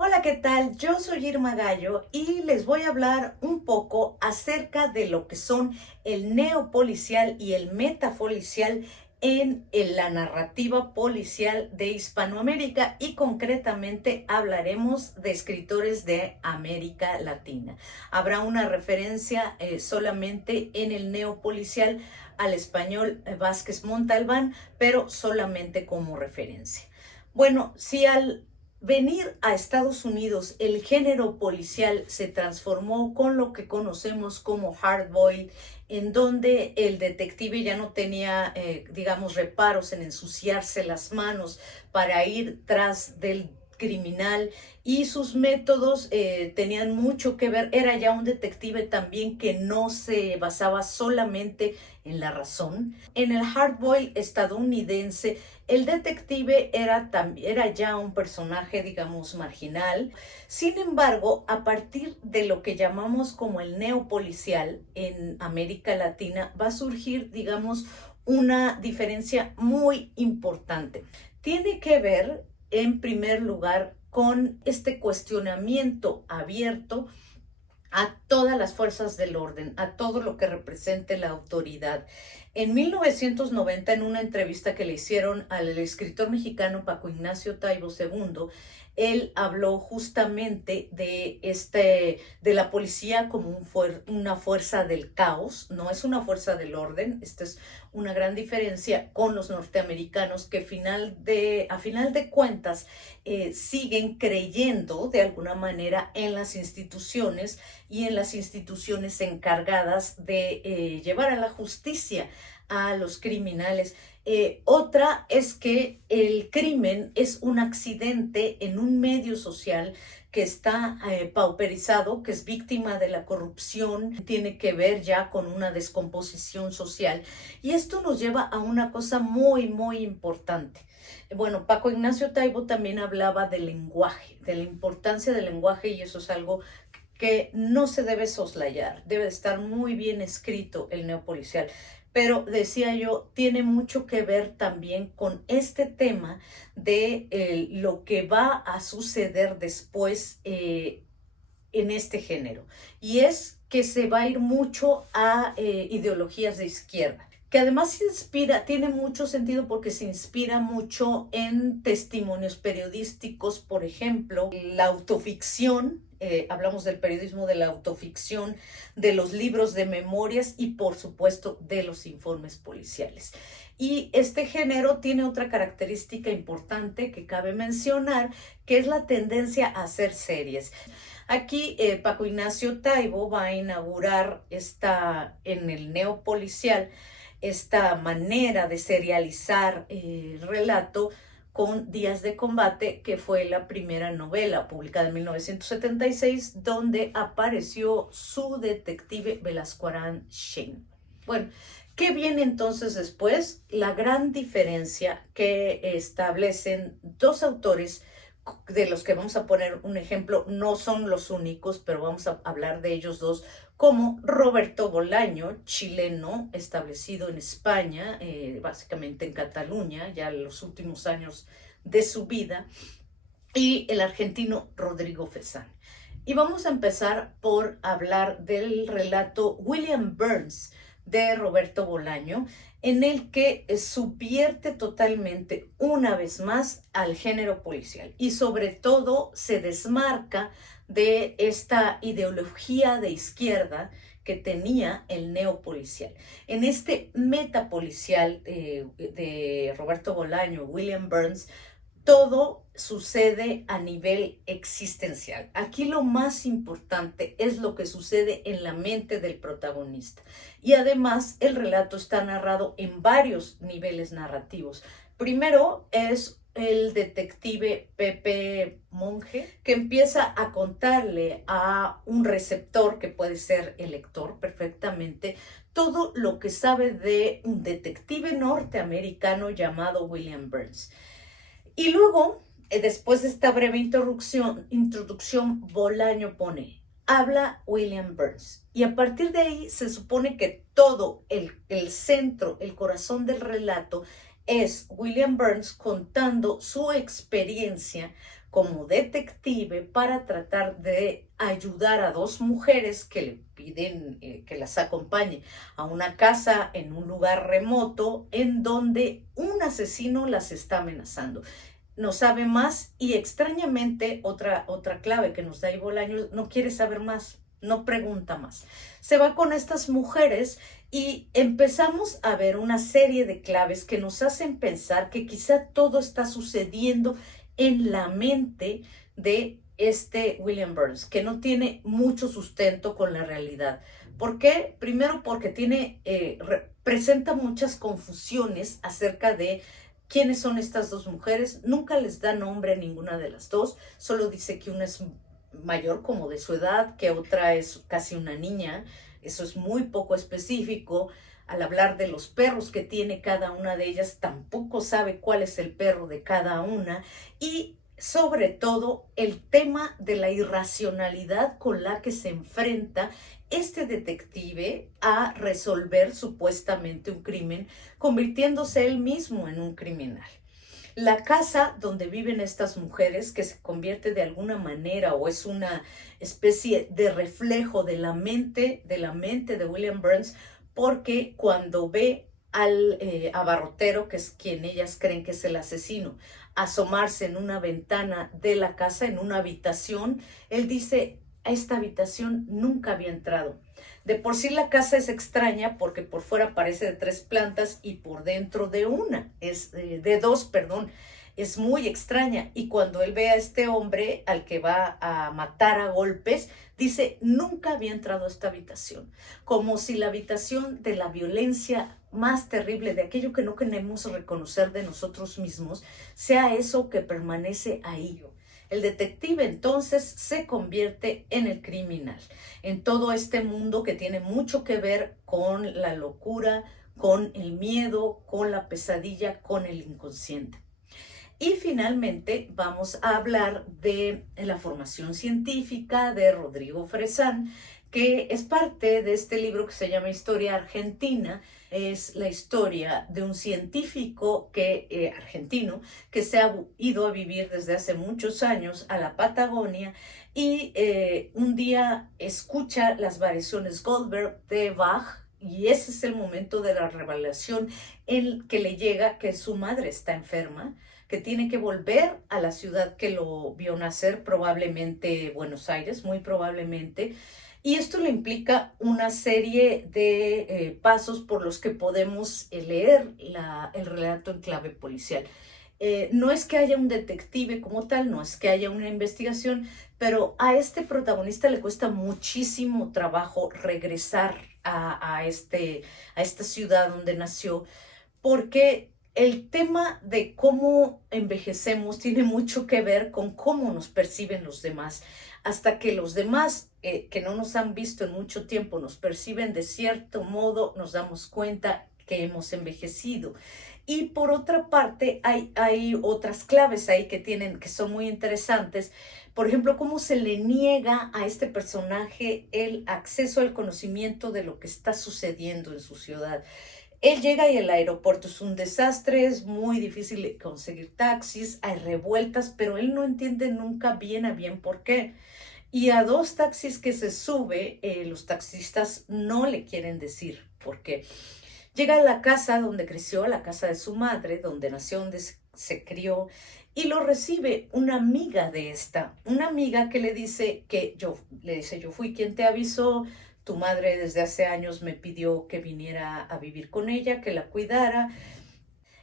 Hola, ¿qué tal? Yo soy Irma Gallo y les voy a hablar un poco acerca de lo que son el neopolicial y el metapolicial en la narrativa policial de Hispanoamérica y concretamente hablaremos de escritores de América Latina. Habrá una referencia solamente en el neopolicial al español Vázquez Montalbán, pero solamente como referencia. Bueno, si al venir a Estados Unidos, el género policial se transformó con lo que conocemos como hard boiled, en donde el detective ya no tenía, digamos, reparos en ensuciarse las manos para ir tras del criminal y sus métodos tenían mucho que ver. Era ya un detective también que no se basaba solamente en la razón. En el hardboiled estadounidense, el detective era ya un personaje, digamos, marginal. Sin embargo, a partir de lo que llamamos como el neopolicial en América Latina, va a surgir, digamos, una diferencia muy importante. Tiene que ver, en primer lugar, con este cuestionamiento abierto a todas las fuerzas del orden, a todo lo que represente la autoridad. En 1990, en una entrevista que le hicieron al escritor mexicano Paco Ignacio Taibo II, él habló justamente de la policía como una fuerza del caos, no es una fuerza del orden. Esta es una gran diferencia con los norteamericanos que a final de cuentas siguen creyendo de alguna manera en las instituciones y en las instituciones encargadas de llevar a la justicia a los criminales. Otra es que el crimen es un accidente en un medio social que está pauperizado, que es víctima de la corrupción, tiene que ver ya con una descomposición social. Y esto nos lleva a una cosa muy, muy importante. Bueno, Paco Ignacio Taibo también hablaba del lenguaje, de la importancia del lenguaje, y eso es algo que no se debe soslayar, debe estar muy bien escrito el neopolicial. Pero decía yo, tiene mucho que ver también con este tema de lo que va a suceder después en este género. Y es que se va a ir mucho a ideologías de izquierda, que además se inspira, tiene mucho sentido porque se inspira mucho en testimonios periodísticos, por ejemplo, la autoficción. Hablamos del periodismo de la autoficción, de los libros de memorias y por supuesto de los informes policiales. Y este género tiene otra característica importante que cabe mencionar, que es la tendencia a hacer series. Aquí Paco Ignacio Taibo va a inaugurar en el neopolicial esta manera de serializar el relato con Días de Combate, que fue la primera novela publicada en 1976, donde apareció su detective Velasco Arán Shen. Bueno, ¿qué viene entonces después? La gran diferencia que establecen dos autores de los que vamos a poner un ejemplo, no son los únicos, pero vamos a hablar de ellos dos, como Roberto Bolaño, chileno, establecido en España, básicamente en Cataluña, ya en los últimos años de su vida, y el argentino Rodrigo Fezán. Y vamos a empezar por hablar del relato William Burns de Roberto Bolaño, en el que subvierte totalmente una vez más al género policial y sobre todo se desmarca de esta ideología de izquierda que tenía el neopolicial. En este metapolicial de Roberto Bolaño, William Burns, todo sucede a nivel existencial. Aquí lo más importante es lo que sucede en la mente del protagonista. Y además el relato está narrado en varios niveles narrativos. Primero es el detective Pepe Monge, que empieza a contarle a un receptor, que puede ser el lector perfectamente, todo lo que sabe de un detective norteamericano llamado William Burns. Y luego, después de esta breve introducción, Bolaño pone, habla William Burns. Y a partir de ahí se supone que todo el centro, el corazón del relato es William Burns contando su experiencia como detective para tratar de ayudar a dos mujeres que le piden que las acompañe a una casa en un lugar remoto en donde un asesino las está amenazando. No sabe más y extrañamente otra clave que nos da Ivo Bolaños, no quiere saber más, no pregunta más. Se va con estas mujeres y empezamos a ver una serie de claves que nos hacen pensar que quizá todo está sucediendo en la mente de este William Burns, que no tiene mucho sustento con la realidad. ¿Por qué? Primero porque presenta muchas confusiones acerca de quiénes son estas dos mujeres. Nunca les da nombre a ninguna de las dos, solo dice que una es mayor, como de su edad, que otra es casi una niña. Eso es muy poco específico. Al hablar de los perros que tiene cada una de ellas, tampoco sabe cuál es el perro de cada una. Y sobre todo el tema de la irracionalidad con la que se enfrenta este detective a resolver supuestamente un crimen, convirtiéndose él mismo en un criminal. La casa donde viven estas mujeres, que se convierte de alguna manera o es una especie de reflejo de la mente de William Burns, porque cuando ve al abarrotero, que es quien ellas creen que es el asesino, asomarse en una ventana de la casa, en una habitación, él dice: a esta habitación nunca había entrado. De por sí la casa es extraña porque por fuera parece de 3 plantas y por dentro de 2, perdón. Es muy extraña. Y cuando él ve a este hombre al que va a matar a golpes, dice: nunca había entrado a esta habitación. Como si la habitación de la violencia más terrible, de aquello que no queremos reconocer de nosotros mismos, sea eso que permanece ahí. El detective entonces se convierte en el criminal, en todo este mundo que tiene mucho que ver con la locura, con el miedo, con la pesadilla, con el inconsciente. Y finalmente vamos a hablar de la formación científica de Rodrigo Fresán, que es parte de este libro que se llama Historia Argentina. Es la historia de un científico argentino que se ha ido a vivir desde hace muchos años a la Patagonia y un día escucha las variaciones Goldberg de Bach, y ese es el momento de la revelación en que le llega que su madre está enferma, que tiene que volver a la ciudad que lo vio nacer, probablemente Buenos Aires, muy probablemente. Y esto le implica una serie de pasos por los que podemos leer el relato en clave policial. No es que haya un detective como tal, no es que haya una investigación, pero a este protagonista le cuesta muchísimo trabajo regresar a esta ciudad donde nació, porque el tema de cómo envejecemos tiene mucho que ver con cómo nos perciben los demás. Hasta que los demás, que no nos han visto en mucho tiempo, nos perciben de cierto modo, nos damos cuenta que hemos envejecido. Y por otra parte, hay otras claves ahí que son muy interesantes. Por ejemplo, cómo se le niega a este personaje el acceso al conocimiento de lo que está sucediendo en su ciudad. Él llega y el aeropuerto es un desastre, es muy difícil conseguir taxis, hay revueltas, pero él no entiende nunca bien a bien por qué. Y a 2 taxis que se sube, los taxistas no le quieren decir por qué. Llega a la casa donde creció, a la casa de su madre, donde nació, donde se crió, y lo recibe una amiga una amiga que le dice yo fui quien te avisó. Tu madre desde hace años me pidió que viniera a vivir con ella, que la cuidara.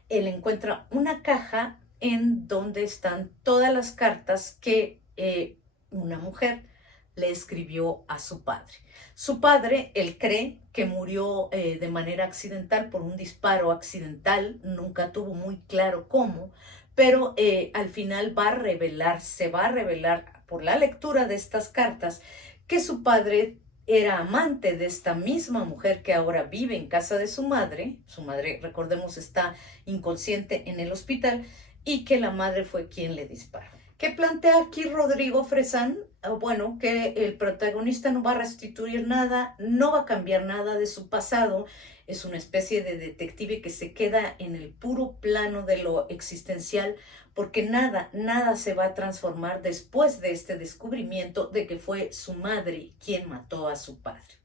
Él encuentra una caja en donde están todas las cartas que una mujer le escribió a su padre. Su padre, él cree que murió de manera accidental, por un disparo accidental, nunca tuvo muy claro cómo, pero al final se va a revelar por la lectura de estas cartas que su padre era amante de esta misma mujer que ahora vive en casa de su madre. Su madre, recordemos, está inconsciente en el hospital, y que la madre fue quien le disparó. ¿Qué plantea aquí Rodrigo Fresán? bueno, que el protagonista no va a restituir nada, no va a cambiar nada de su pasado. Es una especie de detective que se queda en el puro plano de lo existencial, porque nada, nada se va a transformar después de este descubrimiento de que fue su madre quien mató a su padre.